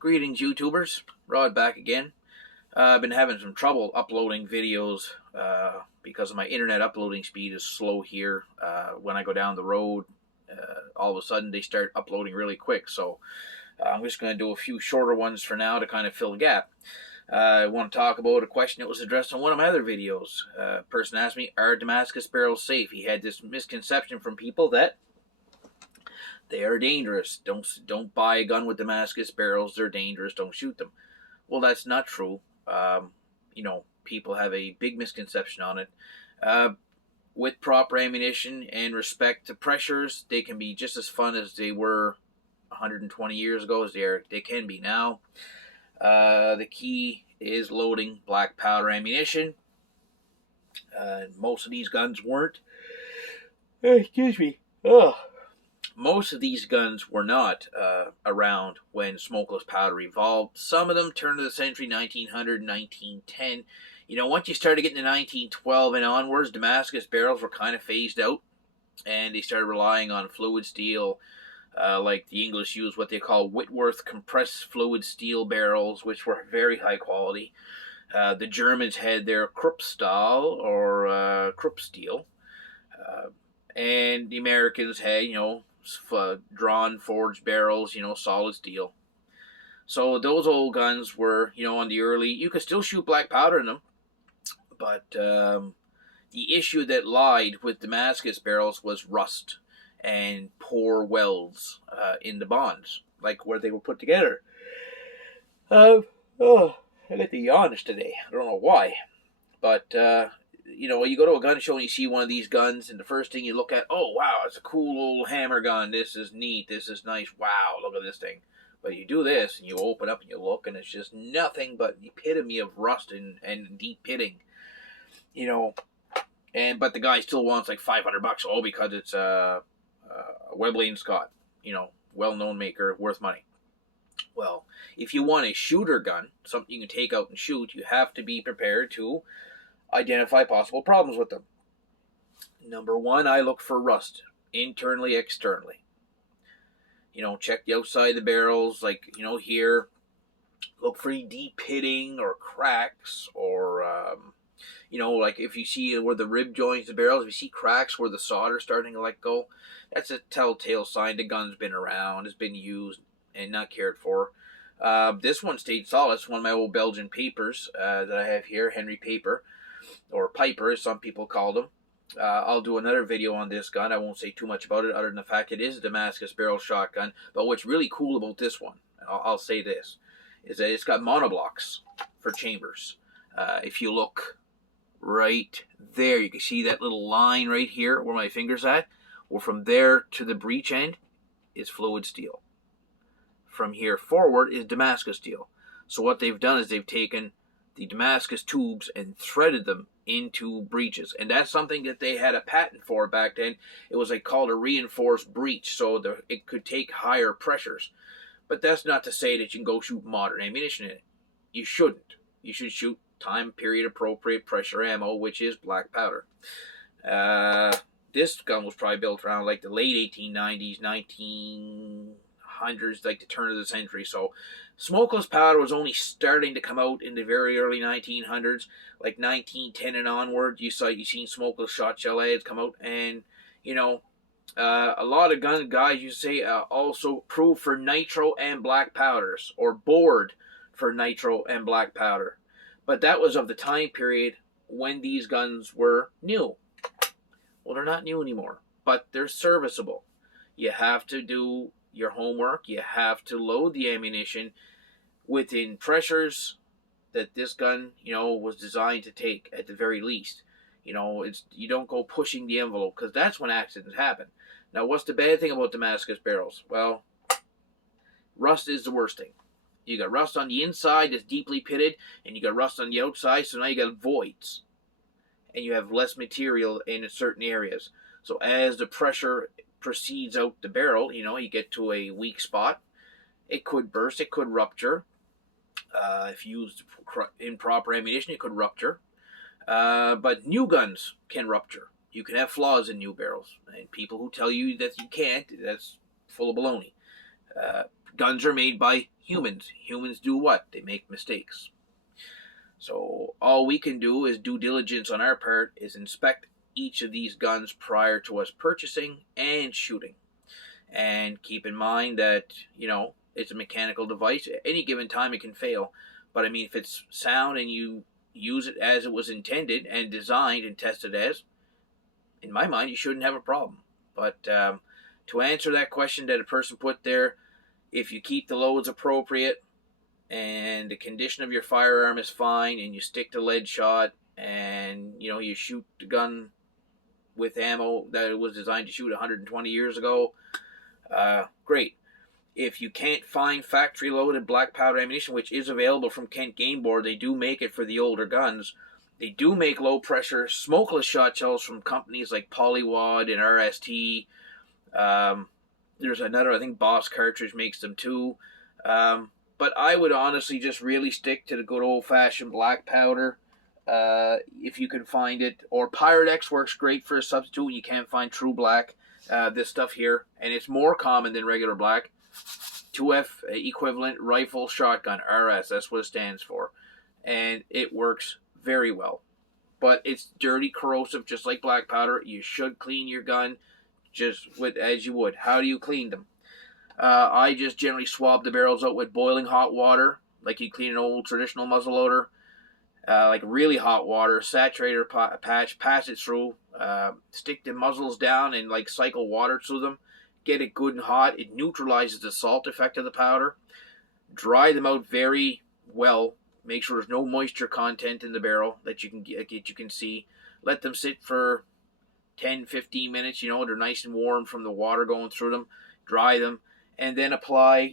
Greetings, YouTubers. Rod back again. I've been having some trouble uploading videos because of my internet uploading speed is slow here. When I go down the road, all of a sudden they start uploading really quick. So I'm just going to do a few shorter ones for now to kind of fill the gap. I want to talk about a question that was addressed on one of my other videos. A person asked me, are Damascus barrels safe? He had this misconception from people that they are dangerous. Don't buy a gun with Damascus barrels. They're dangerous. Don't shoot them. Well, that's not true. People have a big misconception on it. With proper ammunition and respect to pressures, they can be just as fun as they were 120 years ago as they can be now. The key is loading black powder ammunition. Most of these guns weren't. Excuse me. Ugh. Most of these guns were not around when smokeless powder evolved. Some of them turn of the century, 1900, 1910. Once you started getting to 1912 and onwards, Damascus barrels were kind of phased out, and they started relying on fluid steel, like the English used what they call Whitworth compressed fluid steel barrels, which were very high quality. The Germans had their Kruppstahl or Krupp steel, and the Americans had, drawn forged barrels, solid steel. So those old guns were, on the early, you could still shoot black powder in them, but the issue that lied with Damascus barrels was rust and poor welds in the bonds, like where they were put together. I got the yawns today. I don't know why, but you go to a gun show and you see one of these guns, and the first thing you look at, oh wow, it's a cool old hammer gun. This is neat. This is nice. Wow, look at this thing. But you do this and you open up and you look, and it's just nothing but the epitome of rust and deep pitting. But the guy still wants like $500, all because it's Webley & Scott, well-known maker, worth money. Well, if you want a shooter gun, something you can take out and shoot, you have to be prepared to identify possible problems with them. Number one, I look for rust, internally, externally. Check the outside of the barrels, like, here. Look for any deep pitting or cracks, or, like if you see where the rib joins the barrels, if you see cracks where the solder's starting to let go, that's a telltale sign the gun's been around, has been used, and not cared for. This one stayed solid. It's one of my old Belgian papers that I have here, Henry Paper, or Piper, as some people called them. I'll do another video on this gun. I won't say too much about it, other than the fact it is a Damascus barrel shotgun. But what's really cool about this one, I'll say this, is that it's got monoblocks for chambers. If you look right there, you can see that little line right here where my finger's at. Well, from there to the breech end is fluid steel. From here forward is Damascus steel. So what they've done is they've taken the Damascus tubes and threaded them into breeches, and that's something that they had a patent for back then. It was called a reinforced breech, so it could take higher pressures. But that's not to say that you can go shoot modern ammunition in it. You shouldn't. You should shoot time period appropriate pressure ammo, which is black powder. This gun was probably built around like the late 1890s, 1900s, like the turn of the century. So smokeless powder was only starting to come out in the very early 1900s, like 1910 and onward. You seen smokeless shot shell ads come out, and a lot of gun guys you say also approved for nitro and black powders, or bored for nitro and black powder. But that was of the time period when these guns were new. Well, they're not new anymore, but they're serviceable. You have to do your homework. You have to load the ammunition within pressures that this gun, was designed to take at the very least. You don't go pushing the envelope, because that's when accidents happen. Now, what's the bad thing about Damascus barrels? Well, rust is the worst thing. You got rust on the inside that's deeply pitted, and you got rust on the outside, so now you got voids. And you have less material in certain areas. So as the pressure proceeds out the barrel, you get to a weak spot. It could burst, it could rupture. If used improper ammunition, it could rupture. But new guns can rupture. You can have flaws in new barrels. And people who tell you that you can't, that's full of baloney. Guns are made by humans. Humans do what? They make mistakes. So all we can do is due diligence on our part is inspect each of these guns prior to us purchasing and shooting. And keep in mind that, it's a mechanical device. At any given time it can fail. But I mean, if it's sound and you use it as it was intended and designed and tested as, in my mind, you shouldn't have a problem. But to answer that question that a person put there, if you keep the loads appropriate and the condition of your firearm is fine and you stick to lead shot and, you shoot the gun with ammo that it was designed to shoot 120 years ago, great. If you can't find factory loaded black powder ammunition, which is available from Kent Game Board, they do make it for the older guns. They do make low pressure smokeless shot shells from companies like Polywad and RST. There's another, I think Boss Cartridge makes them too. But I would honestly just really stick to the good old fashioned black powder. If you can find it, or Pirate X works great for a substitute when you can't find true black. This stuff here, and it's more common than regular black. 2F equivalent rifle shotgun, RS, that's what it stands for, and it works very well. But it's dirty, corrosive, just like black powder. You should clean your gun just as you would. How do you clean them? I just generally swab the barrels out with boiling hot water, like you clean an old traditional muzzleloader. Like really hot water, saturator patch, pass it through, stick the muzzles down and like cycle water through them. Get it good and hot. It neutralizes the salt effect of the powder. Dry them out very well. Make sure there's no moisture content in the barrel that you can see. Let them sit for 10-15 minutes. They're nice and warm from the water going through them. Dry them and then apply.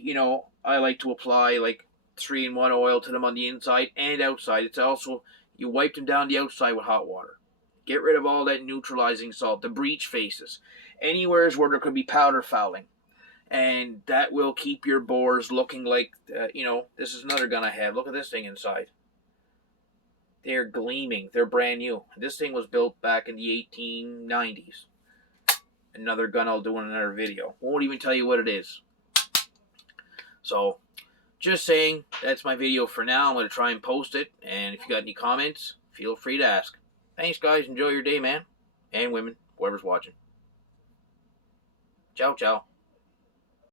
I like to apply like 3-in-1 oil to them on the inside and outside. It's also, you wipe them down the outside with hot water. Get rid of all that neutralizing salt, the breech faces, anywhere where there could be powder fouling. And that will keep your bores looking like, this is another gun I have. Look at this thing inside. They're gleaming. They're brand new. This thing was built back in the 1890s. Another gun I'll do in another video. Won't even tell you what it is. So, just saying, that's my video for now. I'm going to try and post it. And if you got any comments, feel free to ask. Thanks, guys. Enjoy your day, man. And women, whoever's watching. Ciao, ciao.